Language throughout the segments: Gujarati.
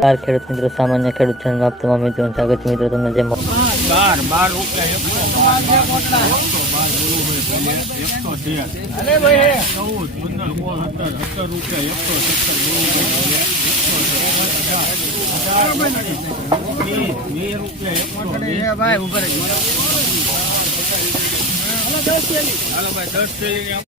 બાર ખેડૂત મિત્રો સામાન્ય ખેડૂત ચેનલ આપ તમામ મિત્રો સ્વાગત છે મિત્રો તમને જે મ- બાર બાર રૂપિયા એકસો ભાઈ દસ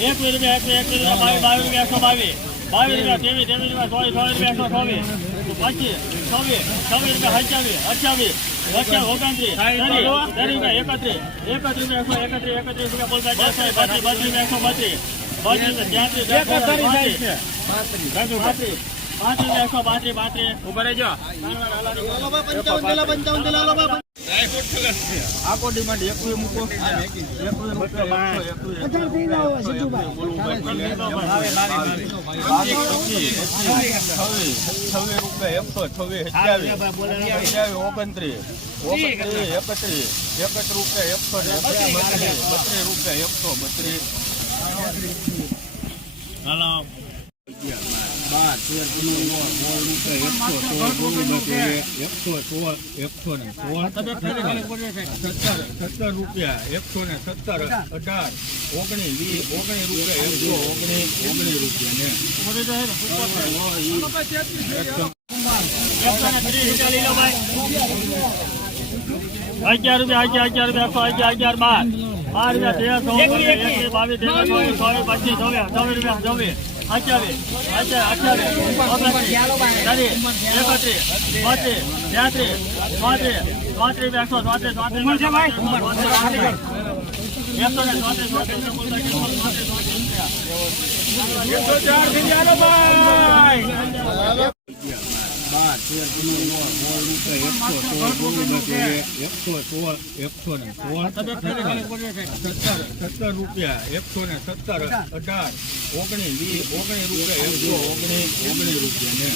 એક રૂપિયા એકસો એક રૂપિયા બાવીસ બાવીસ રૂપિયા એકસો બાવીસ. બાવીસ રૂપિયા ત્રેવીસ ત્રેવીસ રૂપિયા ચોવીસ ચોવીસ રૂપિયા એકસો ચોવીસ? પચીસ છવ્વીસ છવ્વીસ રૂપિયા અઠ્યાવીસ અઠ્યાવીસ ઓગણત્રીસ ત્રીસ ત્રીસ રૂપિયા એકત્રીસ એકત્રીસ રૂપિયા એકસો એકત્રીસ એકત્રીસ રૂપિયા બોલતા બત્રીસ બત્રીસ રૂપિયા એકસો બત્રીસ બત્રીસ ત્યાંત્રીસ પાંત્રીસ પાંત્રીસ રૂપિયા એકસો પાંત્રીસ પાંત્રીસ. ઉપર રહેજો. આખો ડિમાન્ડ એકવીસ મૂકો એકસો છવ્વીસ સત્યાવીસ ઓગણત્રીસ ઓગણત્રીસ એકત્રીસ એકત્રીસ રૂપિયા. એકસો બત્રીસ રૂપિયા એકસો બત્રીસ તેર સત્તર રૂપિયા એકસો ને સત્તર અઢાર ઓગણીસ વીસ રૂપિયા અગિયાર રૂપિયા અગિયાર રૂપિયા અગિયાર અગિયાર બાર બાર રૂપિયા તેર બાવીસ ચોવીસ પચીસ, ચોવીસ ચોવીસ રૂપિયા ચોવીસ અઠ્યાવીસ અઠ્યાવીસ એકત્રીસ બત્રીસ તેત્રીસ ચોત્રીસ એકસો ચોત્રીસ ચોત્રીસ એકસો ને ચોત્રીસ ચોત્રીસ તેર પંદર સોળ સોળ એકસો સોળ બોલું ભાઈ એકસો સોળ એકસો ને સોળ સત્તર સત્તર રૂપિયા એકસો ને સત્તર અઢાર ઓગણીસ વીસ ઓગણીસ રૂપિયા એકસો ઓગણીસ ઓગણીસ રૂપિયા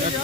ને